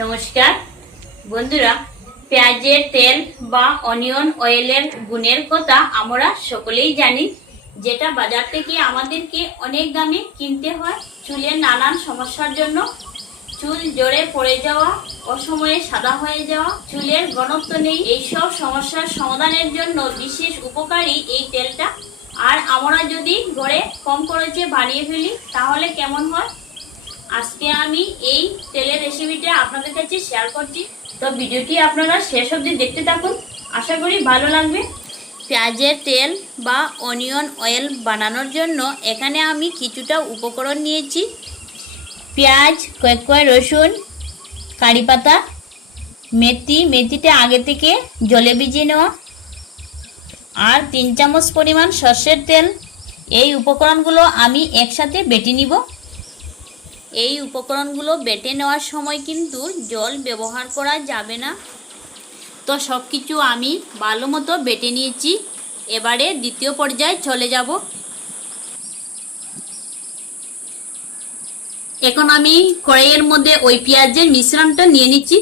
নমস্কার বন্ধুরা, পেঁয়াজের তেল বা অনিয়ন অয়েলের গুণের কথা আমরা সকলেই জানি, যেটা বাজার থেকে আমাদেরকে অনেক দামে কিনতে হয় চুলের নানান সমস্যার জন্য। চুল জড়ে পড়ে যাওয়া, অসময়ে সাদা হয়ে যাওয়া, চুলের ঘনত্ব নেই, এইসব সমস্যার সমাধানের জন্য বিশেষ উপকারী এই তেলটা। আর আমরা যদি ঘরে কম খরচে বানিয়ে ফেলি তাহলে কেমন হয়? আজকে আমি এই তেলের রেসিপিটা আপনাদের কাছে শেয়ার করছি, তো ভিডিওটি আপনারা শেষ অবধি দেখতে থাকুন, আশা করি ভালো লাগবে। পেঁয়াজের তেল বা অনিয়ন অয়েল বানানোর জন্য এখানে আমি কিছুটা উপকরণ নিয়েছি। পেঁয়াজ, কয়েক রসুন, কারি পাতা, মেথিটা আগে থেকে জলে ভিজিয়ে নেওয়া, আর 3 চামচ পরিমাণ সর্ষের তেল। এই উপকরণগুলো আমি একসাথে বেটে নিব। এই উপকরণগুলো বেটে নেওয়ার সময় কিন্তু জল ব্যবহার করা যাবে না। তো সব কিছু আমি ভালো মতো বেটে নিয়েছি। এবারে দ্বিতীয় পর্যায়ে চলে যাব। এখন আমি কড়াইয়ের মধ্যে ওই পেঁয়াজের মিশ্রণটা নিয়ে নিচ্ছি।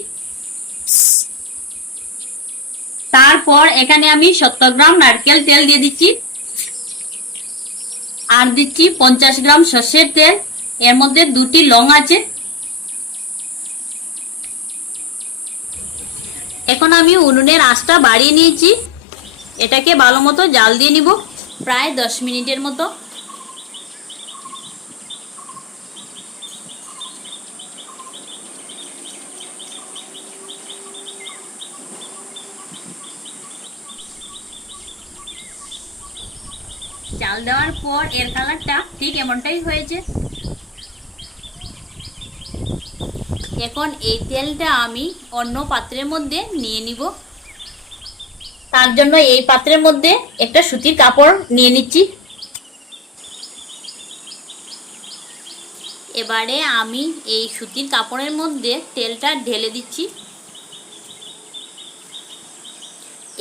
তারপর এখানে আমি 70 গ্রাম নারকেল তেল দিয়ে দিচ্ছি, আর দিচ্ছি 50 গ্রাম সর্ষের তেল। এর মধ্যে 2টি লং আছে। এখন আমি উনুনের আঁচটা বাড়িয়ে নিয়েছি, এটাকে ভালো মতো জাল দিয়ে নিব প্রায় 10 মিনিটের মতো। জাল দেওয়ার পর এর কালারটা ঠিক এমনটাই হয়েছে। এখন এই তেলটা আমি অন্য পাত্রের মধ্যে নিয়ে নিব। তার জন্য এই পাত্রের মধ্যে একটা সুতির কাপড় নিয়ে নিচ্ছি। এবারে আমি এই সুতির কাপড়ের মধ্যে তেলটা ঢেলে দিচ্ছি।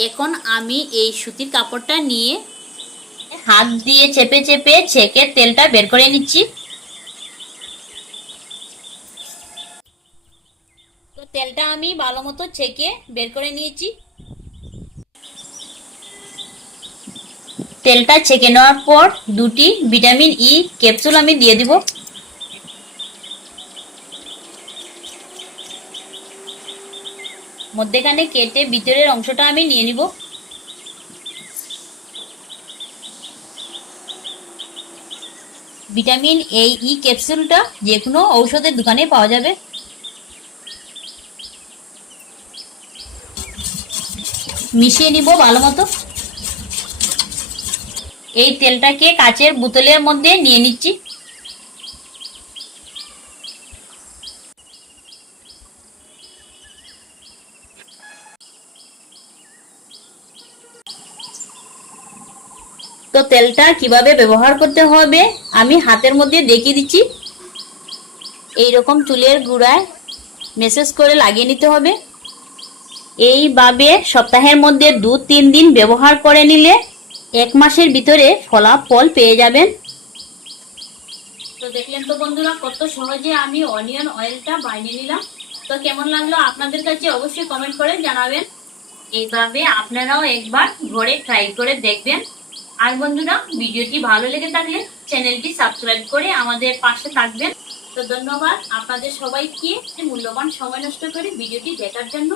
এখন আমি এই সুতির কাপড়টা নিয়ে হাত দিয়ে চেপে চেপে ছেঁকে তেলটা বের করে নিচ্ছি। তো তেলটা আমি ভালো মতো ছেঁকে বের করে নিয়েছি। তেলটা ছেঁকে নেওয়ার পর 2টি ভিটামিন ই ক্যাপসুল আমি দিয়ে দিব। মধ্যেখানে কেটে ভিতরের অংশটা আমি নিয়ে নিব। ভিটামিন ই ক্যাপসুলটা যে কোনো ঔষধের দোকানে পাওয়া যাবে। মিশিয়ে নিব ভালো মতো। এই তেলটাকে কাচের বোতলের মধ্যে নিয়ে নিচ্ছি। তো তেলটা কিভাবে ব্যবহার করতে হবে আমি হাতের মধ্যে দেখিয়ে দিচ্ছি। এইরকম চুলের গোড়ায় মেসেজ করে লাগিয়ে নিতে হবে। এইভাবে সপ্তাহের মধ্যে 2-3 দিন ব্যবহার করে নিলে 1 মাসের ভিতরে ফলাফল পেয়ে যাবেন। তো দেখলেন তো বন্ধুরা, কত সহজে আমি অনিয়ন অয়েলটা বানিয়ে নিলাম। তো কেমন লাগলো আপনাদের কাছে অবশ্যই কমেন্ট করে জানাবেন। এইভাবে আপনারাও একবার ঘরে ট্রাই করে দেখবেন। আর বন্ধুরা, ভিডিওটি ভালো লেগে থাকলে চ্যানেলটি সাবস্ক্রাইব করে আমাদের পাশে থাকবেন। তো ধন্যবাদ আপনাদের সবাইকে মূল্যবান সময় নষ্ট করে ভিডিওটি দেখার জন্য।